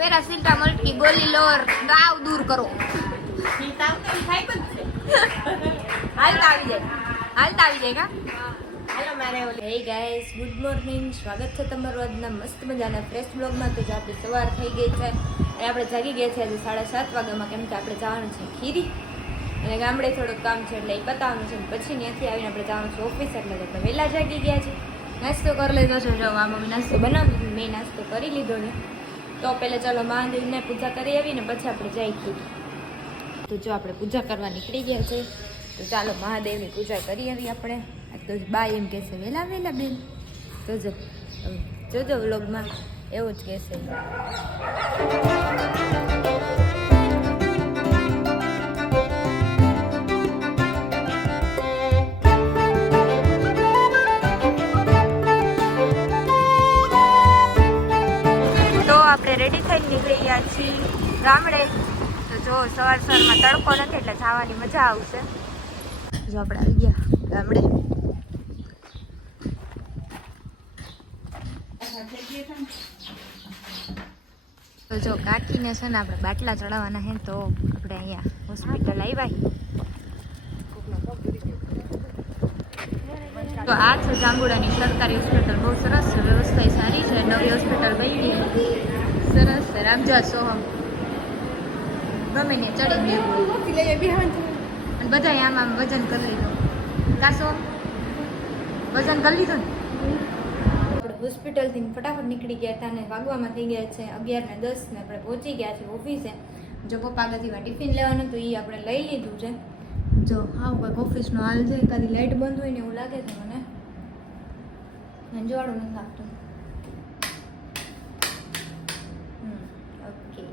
Paracetamol की गोली लो और गाव दूर करो हालता આવી જાય કા હેલો મારે હે ગાઈસ ગુડ મોર્નિંગ સ્વાગત છે તમારું આજના મસ્ત મજાના ફ્રેશ બ્લોગમાં. તો આપણે સવાર થઈ ગઈ છે અને આપણે જાગી ગયા છે આજે 7:30 વાગ્યામાં, કેમ કે આપણે જવાનું છે ખીરી અને ગામડે થોડુંક કામ છે એટલે એ પતાવવાનું છે. પછી ત્યાંથી આવીને આપણે જવાનું છે ઓફિસ, એટલે આપણે વહેલા જાગી ગયા છે. નાસ્તો કરી લીધો છે, જો આ મમ્મી નાસ્તો બનાવી, મેં નાસ્તો કરી લીધો ને. તો પહેલાં ચાલો મહાદેવને પૂજા કરી આવીને પછી આપણે જઈ ખીરી. તો જો આપણે પૂજા કરવા નીકળી ગયા છે, તો ચાલો મહાદેવની પૂજા કરી આવી આપણે. તો બા એમ કહેશે વહેલા વહેલા બેન, તો જોજો વ્લોગમાં એવું જ કહેશે. તો આપણે રેડી થઈને નીકળી ગયા છીએ ગામડે. તો જો સવારમાં તડકો નથી એટલે જવાની મજા આવશે. જો આપણે આવી ગયા ગામડે. તો જો કાકીને છે ને આપણે બાટલા ચડાવવાના છે, તો આપણે અહીંયા હોસ્પિટલ આવ્યા. તો આ છે જાંબુડાની સરકારી હોસ્પિટલ, બહુ સરસ છે, વ્યવસ્થા સારી છે, નવી હોસ્પિટલ બની સરસ છે. રામજા સોહમ ગમે ને ચડી દેવું અને બધા આમ વજન કરી લીધું. કાસો વજન કરી લીધું ને. હોસ્પિટલથી ફટાફટ નીકળી ગયા હતા અને વાગવામાં થઈ ગયા છે 11:10 ને આપણે પહોંચી ગયા છે ઓફિસે. જો પપ્પા ગતિમાં ટિફિન લેવાનું તો એ આપણે લઈ લીધું છે. જો હા કંઈક ઓફિસનો હાલ છે, કદી લાઇટ બંધ હોય ને એવું લાગે છે મને, જોવાડું નથી લાગતું. ઓકે,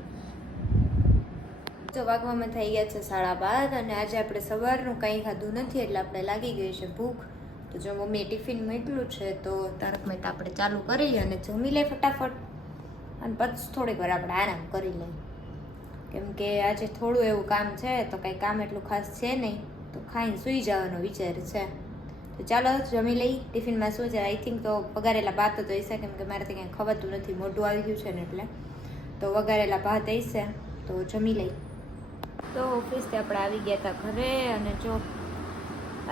જો વાગવામાં થઈ ગયા છે 12:30 અને આજે આપણે સવારનું કંઈ ખાધું નથી એટલે આપણે લાગી ગઈ છે ભૂખ. તો જો મમ્મીએ ટિફિન મોકલ્યું છે તો તારક મહેતા આપણે ચાલુ કરી લઈએ અને જમી લઈએ ફટાફટ, અને પછી થોડીક વાર આપણે આરામ કરી લઈએ, કેમ કે આજે થોડું એવું કામ છે, તો કંઈ કામ એટલું ખાસ છે નહીં, તો ખાઈને સૂઈ જવાનો વિચાર છે. તો ચાલો જમી લઈ. ટિફિનમાં શું છે, આઈ થિંક તો વઘારેલા ભાત જ હશે, કેમ કે મારાથી કંઈ ખવાતું નથી, મોઢું આવી ગયું છે ને એટલે. તો વઘારેલા ભાત હશે તો જમી લઈ. તો ઓફિસથી આપણે આવી ગયા હતા ઘરે અને જો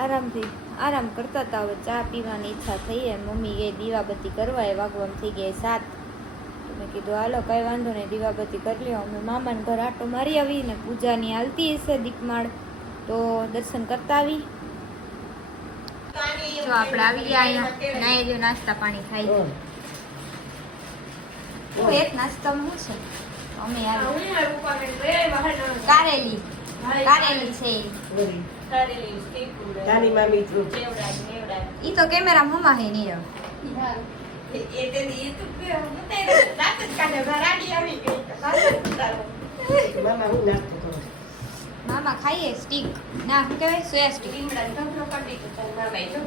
આરામ કરતા હતા. હવે ચા પીવાની ઈચ્છા થઈ એમ મમ્મી ગઈ દીવાબત્તી કરવા, એ વાગવામાં થઈ ગયા 7. તો મેં કીધું હાલો કંઈ વાંધો નહીં, દીવાબત્તી કરી લ્યો. અમે મામાને ઘર આટો મારી આવી ને પૂજાની હાલતી હશે દીપમાળ, તો દર્શન કરતા આવી. જો આપણે આવી ગયા અહીંયા, નાઈ જો નાસ્તા પાણી ખાઈ. એક નાસ્તામાં શું છે, અમે આવી કારેલી છે. ઈ તો કેમેરા મોમાં હે નહીં. મામા ખાઈએ સ્ટીક ના શું કહેવાય, સોયા સ્ટીક.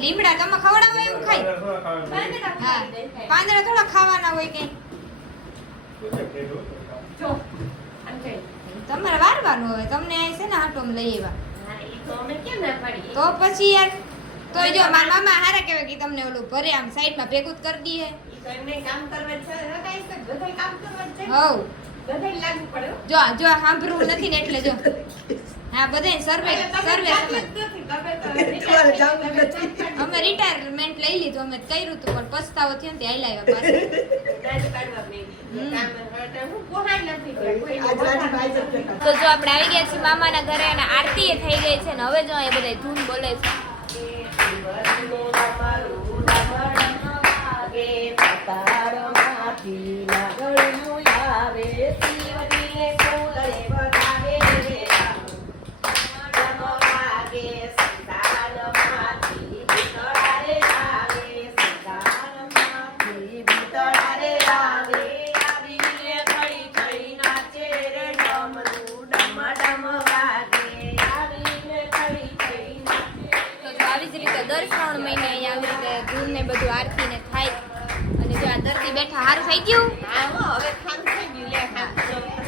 લીમડા તમે ખવડાવો એવું ખાય? હા, પાંદડા થોડા ખાવાના હોય કઈ, તમારે વારવાનું હોય. તમને આ છે ને આટોમ લઈ આવ્યા તો પછી યાર, તો જો મારા મામા હારા કહેવાય કે તમને ઓલું ભરે આમ સાઈડમાં ભેગું જ કરી દઈએ. જો જો સાંભળવું નથી ને એટલે જો હા બધાય સર્વે અમે રિટાયરમેન્ટ લઈ લીધું, અમે કર્યું હતું પણ પસ્તાવો થયો ને ત્યાં આવ્યા પાછા. તો જો આપણે આવી ગયા છીએ મામાના ઘરે અને આરતી એ થઈ ગઈ છે ને હવે જો એ બધા ધૂન બોલે છે. દર 3 મહિને અહીંયા આવી રીતે ધૂન ને બધું આરતી ને થાય. અને જો આ દર્દી બેઠા, હારું થઈ ગયું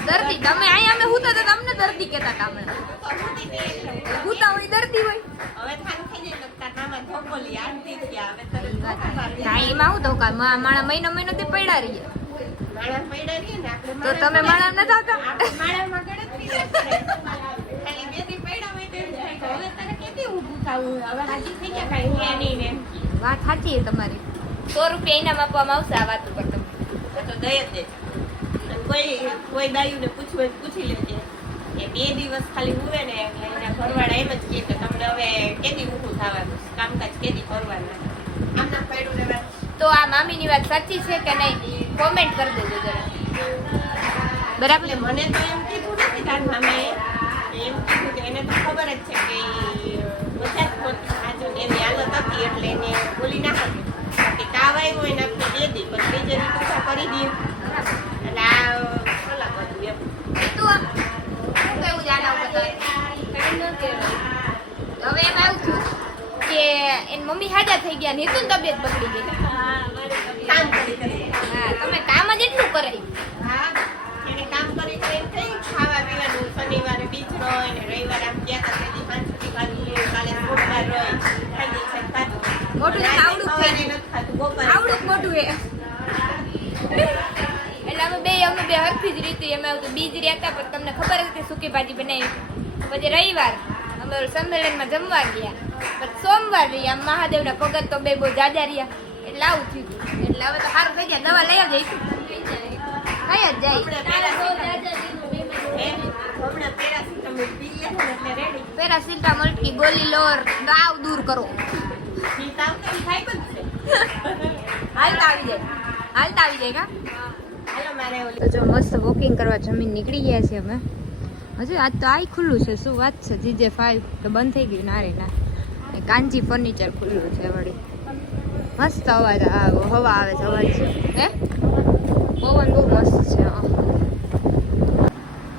દર્દી. તમે અહીંયા અમે હુતા તો તમને દર્દી કહેતા હતા હમણાં, હુતા હોય દર્દી હોય. કાંઈ એમાં હું તો માણા મહિનો તે પડ્યા રહીએ તો તમે માણા નથી આવતા વાત સાચી છે તમારી 100 રૂપિયા ઇનામ આપવામાં આવશે આ વાત ઉપર તમે તો દઈ જ દે કોઈ દાયુને પૂછવું પૂછી લેજે કે 2 દિવસ ખાલી ઉવે ને એટલે એના ઘરવાળા એમ જ કહે કે તમને હવે કેદી ઊભું થવાનું કામકાજ કેદી કરવાનું આમના પડ્યું રહેવાનું. તો આ મામીની વાત સાચી છે કે નહીં કોમેન્ટ કરી દેજો જરા બરાબર. એટલે મને તો એમ કીધું નથી તાર મામે એમ કીધું કે એને તો ખબર જ છે કે બધા જ આજુ એની હાલત હતી એટલે એને બોલી ના શકે કે તાવ આવ્યો એને આપણે 2 દી પણ બીજે દી પૂછા કરી દઈએ એટલે આ ઓલા બધું એમ તું આમ શું કેવું જાના ઉપર હવે એમ આવ્યું થયું કે એની મમ્મી હાજા થઈ ગયા ને તું તબિયત બગડી ગઈ કામ કરી હા તમે કામ જ એટલું કરાય હા એને કામ કરી એમ થઈ ખાવા પીવાનું શનિવારે બીચ હોય ને રવિવારે આમ ગયા હતા તેથી 5 સુધી ખાધું કાલે સોમવાર હોય ખાઈ છે ખાધું મોટું તો આવડું સવારે નથી ખાધું બપોરે આવડું મોટું હે એટલે અમે બે હરખી જ રીતે અમે આવતું બીજ રહ્યા હતા પણ તમને ખબર હતી સૂકી ભાજી બનાવી પછી રવિવાર અમે સંમેલનમાં જમવા ગયા પછી સોમવાર રહ્યા આમ મહાદેવના ભગત તો બે બહુ જાજા રહ્યા એટલે આવું થયું એટલે હવે તો સારું થઈ ગયા દવા લઈ આવજે કઈ જ જાય પેરાસિટામોલ की गोली लो और दाव दूर करो હાલતા આવી જાય કા તો જો મસ્ત વોકિંગ કરવા જમીન નીકળી ગયા છે અમે હજુ આજ તો આઈ ખુલ્લું છે શું વાત છે GJ5 તો બંધ થઈ ગયું ના રે ના કાંજી ફર્નિચર ખુલ્લું છે વળી મસ્ત અવાજ હવા આવે છે અવાજ છે હે પવન બહુ મસ્ત છે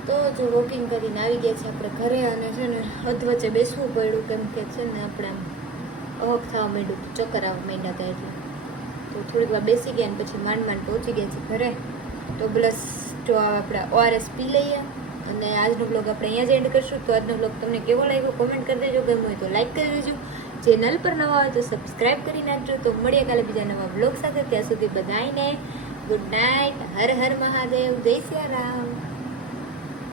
તો જો વોકિંગ કરીને આવી ગયા છે આપણે ઘરે અને છે ને અધવચ્ચે બેસવું પડ્યું કેમ કે છે ને આપણે આમ અહક થવા માંડ્યું ચક્કર આવવા માંડ્યા હતા એટલે તો થોડીક વાર બેસી ગયા ને પછી માંડ પહોંચી ગયા છે ઘરે તો પ્લસ તો આપણે ORS પી લઈએ અને આજનો બ્લોગ આપણે અહીંયા જ એન્ડ કરીશું તો આજનો બ્લોગ તમને કેવો લાગ્યો કોમેન્ટ કરી દેજો ગમ્યો હોય તો લાઈક કરી દેજો ચેનલ પર નવા હોય તો સબસ્ક્રાઈબ કરી નાખજો તો મળીએ કાલે બીજા નવા બ્લોગ સાથે ત્યાં સુધી બધાને ગુડ નાઇટ હર હર મહાદેવ જય સિયા રામ.